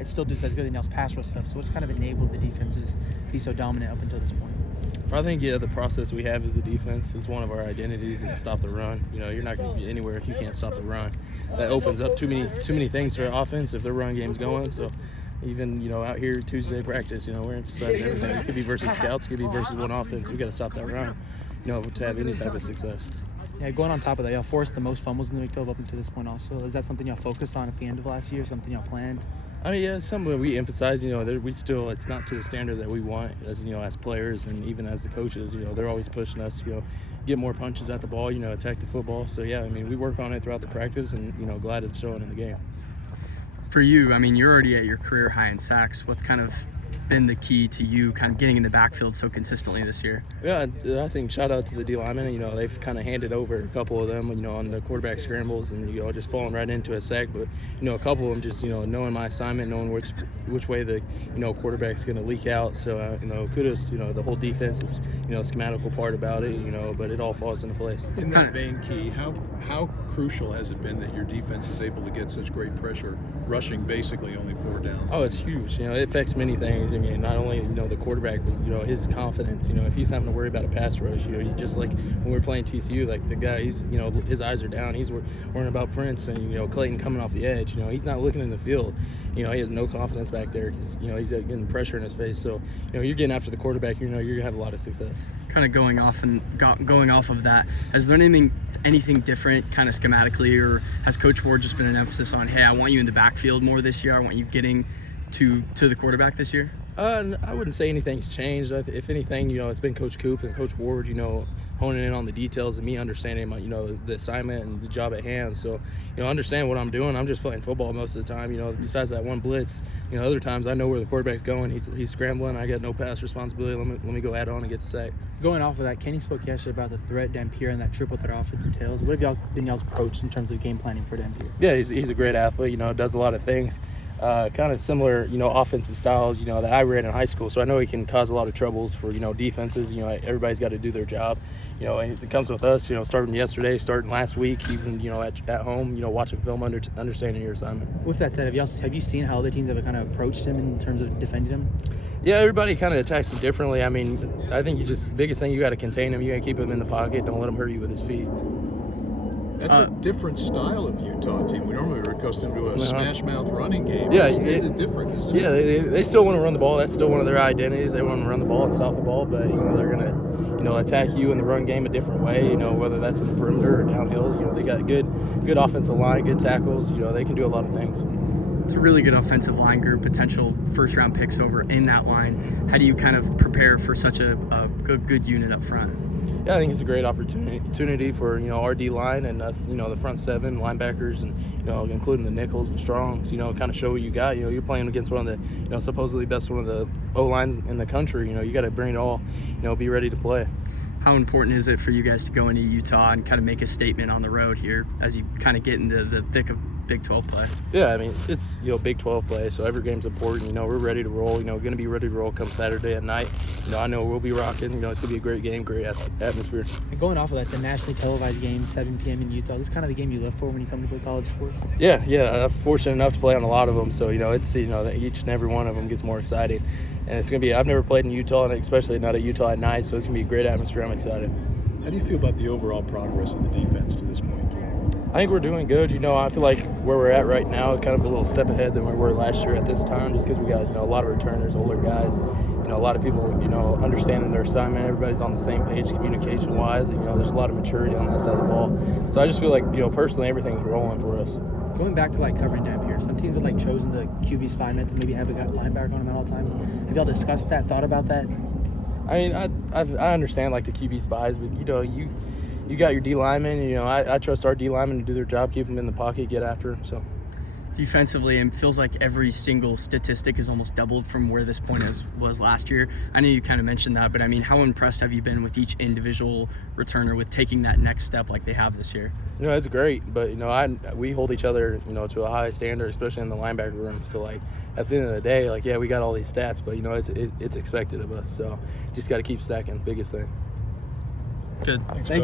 it's still just as good as y'all's pass rush stuff. So what's kind of enabled the defenses to be so dominant up until this point? I think, the process we have as the defense is one of our identities is stop the run. You're not going to be anywhere if you can't stop the run. That opens up too many things for offense if their run game's going. So even, out here Tuesday practice, we're emphasizing everything. It could be versus scouts, it could be versus one offense. We got to stop that run, to have any type of success. Yeah, going on top of that, y'all forced the most fumbles in the Big 12 up until this point also. Is that something y'all focused on at the end of last year, something y'all planned? I mean, yeah, it's something that we emphasize, it's not to the standard that we want as players and even as the coaches, they're always pushing us, get more punches at the ball, attack the football. So, yeah, I mean, we work on it throughout the practice and, glad it's showing in the game. For you, I mean, you're already at your career high in sacks. What's kind of been the key to you kind of getting in the backfield so consistently this year? Yeah, I think shout out to the D linemen. They've kind of handed over a couple of them, on the quarterback scrambles and, just falling right into a sack. But, a couple of them just, knowing my assignment, knowing which way the, quarterback's going to leak out. So, kudos to, the whole defense is, schematical part about it, but it all falls into place. In that vein, Key, how crucial has it been that your defense is able to get such great pressure, rushing basically only 4 downs? Oh, it's huge. It affects many things. I mean, not only, the quarterback, but, his confidence. If he's having to worry about a pass rush, just like when we were playing TCU, like the guy, he's, his eyes are down. He's worrying about Prince and, Clayton coming off the edge. He's not looking in the field. He has no confidence back there because, he's getting pressure in his face. So, you're getting after the quarterback, you're going to have a lot of success. Kind of going off of that, has there anything different kind of schematically, or has Coach Ward just been an emphasis on, hey, I want you in the backfield more this year, I want you getting to the quarterback this year? I wouldn't say anything's changed. If anything, it's been Coach Coop and Coach Ward, honing in on the details and me understanding my, the assignment and the job at hand. So, understand what I'm doing. I'm just playing football most of the time. Besides that one blitz, other times I know where the quarterback's going. He's scrambling. I got no pass responsibility. Let me go add on and get the sack. Going off of that, Kenny spoke yesterday about the threat Dampier and that triple threat offense entails. What have been y'all's approach in terms of game planning for Dampier? Yeah, he's a great athlete. Does a lot of things. Kind of similar, offensive styles, that I ran in high school. So I know he can cause a lot of troubles for, defenses. Everybody's got to do their job. And it comes with us, starting yesterday, starting last week, even, at home, watching film, understanding your assignment. With that said, have you seen how other teams have kind of approached him in terms of defending him? Yeah, everybody kind of attacks him differently. I mean, I think the biggest thing, you got to contain him. You got to keep him in the pocket. Don't let him hurt you with his feet. That's a different style of Utah team. We normally are accustomed to a smash mouth running game. Yeah, it's different, isn't it? Yeah, they still want to run the ball. That's still one of their identities. They want to run the ball and stop the ball, but they're gonna attack you in the run game a different way. Whether that's in the perimeter or downhill. They got good offensive line, good tackles. They can do a lot of things. It's a really good offensive line group, potential first-round picks over in that line. How do you kind of prepare for such a good unit up front? Yeah, I think it's a great opportunity for, our D-line and us, the front seven, linebackers, and, including the nickels and strongs, kind of show what you got. You're playing against one of the, supposedly best one of the O-lines in the country. You got to bring it all, be ready to play. How important is it for you guys to go into Utah and kind of make a statement on the road here as you kind of get into the thick of Big 12 play? Yeah, I mean, it's, Big 12 play, so every game's important. We're ready to roll, going to be ready to roll come Saturday at night. I know we'll be rocking. It's going to be a great game, great atmosphere. And going off of that, the nationally televised game, 7 p.m. in Utah, this is kind of the game you live for when you come to play college sports? Yeah, I'm fortunate enough to play on a lot of them, so, it's, that each and every one of them gets more exciting. And it's going to be, I've never played in Utah, and especially not at Utah at night, so it's going to be a great atmosphere. I'm excited. How do you feel about the overall progress of the defense to this point? I think we're doing good. I feel like where we're at right now, kind of a little step ahead than we were last year at this time, just because we got, a lot of returners, older guys, a lot of people, understanding their assignment. Everybody's on the same page communication-wise, and, there's a lot of maturity on that side of the ball. So I just feel like, personally, everything's rolling for us. Going back to, covering Dampier, some teams have, chosen the QB spy method, maybe have a linebacker on him at all times. Have y'all discussed that, thought about that? I mean, I understand, the QB spies, but, you got your D linemen. I trust our D linemen to do their job, keep them in the pocket, get after them. So defensively, it feels like every single statistic is almost doubled from where this point was last year. I know you kind of mentioned that, but I mean, how impressed have you been with each individual returner with taking that next step like they have this year? It's great, but we hold each other to a high standard, especially in the linebacker room. So at the end of the day, yeah, we got all these stats, but it's expected of us. So just got to keep stacking. Biggest thing. Good. Thank you.